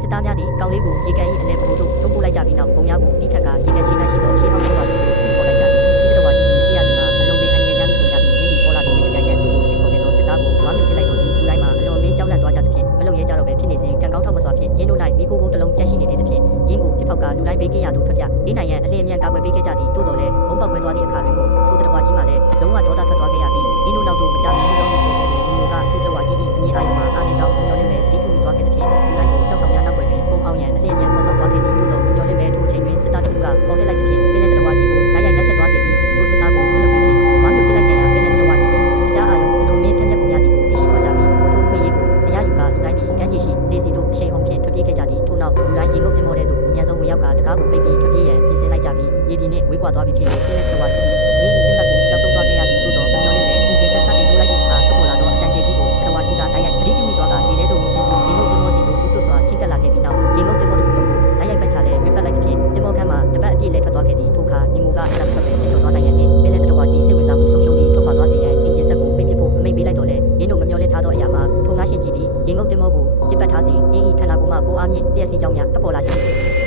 စစ်သားများသည်ကောင်းလေးကိုရေကန်၏အလဲဘိုးတို့သုံးပို့လိုက်ကြပြီးနောက်ပုံများကိုတိခတ်ကရေကန်ချင်း၌ရှိသောရှေးဟောင်းတို့ပါတို့ကိုဆင့်ခေါ်လိုက်ကြသည်ဒီတော်ဝါကြီးသည်တရားဒီမှာအလုံးပင်အနေများပြီးပုံများပြီးရင်းပြီးပေါ်လာသည့်နေ့တစ်ပြိုင်နက်သူ့ကိုဆင့်ခေါ်ခဲ့သောစစ်သားကိုဝါမျိုးပြစ်လိုက်တော့သည်လူတိုင်းမှာအလွန်မင်းကြောက်လန့်သွားကြသဖြင့်မလုံရဲကြတော့ပဲဖြစ်နေစဉ်ကံကောင်းထောက်မစွာဖြင့်ရင်းတို့၌မိခိုးဘုံတစ်လုံးကျက်ရှိနေသေးသဖြင့်ရင်းကိုပြစ်ဖောက်ကလူတိုင်းဘေးကင်းရာသို့ထွက်ပြနေနိုင်ရန်အလင်းအမြန်ကာကွယ်ပေးခဲ့ကြသည်သို့တော်လည်းဘုံပေါက်ကွဲသွားသည့်အခါတွင်ကိုထိုတော်ဝါကြီးမှလည်းလုံးဝဒေါသထွက်သွားခဲ့ရပြီးရင်းတို့နောက်သို့မကြမီသောမှုဆဲဆဲတွင်လူကထိုတော်ဝါကြီး၏အမြင်အာရုံမှာအားနည်းကြောင်းမျှော်လင့်မဲ့သတိပြုမိသွားခဲ့သဖြင့်လူတိုင်းကိုကြောက်ဆောင်များနောက်ွယ်တွင်ပုံအောင်ရန်အလင်းအမြန်ပေါ်ဆောင်သွားခဲ့သည်သို့တော်မျှော်လင့်မဲ့ထိုအချိန်တွင်စစ်သားတစ်ခုကပေါ်လှစ်လိုက်သဖြင့်ပင်လယ်တော်ဝါကြီးကိုတိုက်ရိုက်လက်ထက်သွားစေပြီးထိုစစ်သားကိုပြုလုပ်ပေးဖြင့်ဝါမျိုးပြစ်လိုက်ပြန်ရာပင်လယ်တော်ဝါကြီးသည်အကြအာရုံအလိုမင်းထက်မြက်ပုံများသည်ကိုသိရှိသွားကြပြီးထိုခွင့်ရေးကိုအရယူကလူတိုင်းသည်ကမ်းခြေရှိနေစီသို့အရှိန်ဟုန်ဖြင့်ထွက်ပြေးခဲ့ကြသည်ထို့နောက်လူတိုင်းရေငုပ်တင်မောတဲ့သို့အမြန်ဆုံးဝင်ရောက်ကတကားကိုပိတ်ပြီးထွက်ပြေးရန်ပြင်ဆင်လိုက်ကြပြီးမြေပြင်နှင့်ဝေးကွာသွားပြီးဖြစ်ပင်လယ်တော်ဝါကြီးသည်မြေ၏ပြတ်ကိုပျောက်ဆုံးသွားခဲ့ရသည်သို့တော်မျှော်လင့်မဲ့ပြင်ဆက်စတင်ထိုးလိုက်သည့်အခါထွက်ပေါ်လာသောအတန်ကျဲကြီးကိုတော်ဝါကြီးကတိုက်ရိုက်သတိပြုမိသွားကရေထဲသို့မိုးဆင်းပြီးရေငုပ်တင်မောစီသို့သူ့စွာချင်းကပ်လာခဲ့ပြီးနောက်ရေငုပ်တင်မောတစ်ခုလုံးကိုတိုက်ရိုက်ပတ်ချလဲပြပတ်လိုက်သဖြင့်တင်မောခန်းမှာတပတ်အပြည့်လဲထွက်သွားခဲ့သည်ထိုအခါညီမိုကအလံထွက်ပဲတက်ကျော်သွားနိုင်ရန်နှင့်ပင်လယ်တော်ဝါကြီးစိတ်ဝင်စားမှုဆုံးရှုံးပြီးထွက်ခွာသွားစေရန်ပြင်ကျဆက်ကိုပိတ်ပစ်ဖို့အမိန့်ပေးလိုက်တော့လဲရင်းတို့မမျှော်လင့်ထားသောအရာမှာထိုငါရှင်ကြီးသည်ရေငုပ်တင်မောကိုရစ်ပတ်ထားစဉ်အင်းဤခန္ဓာကိုယ်မှကိုအားမြင့်လျက်စီးကြောင်းများထွက်ပေါ်လာခြင်းဖြစ်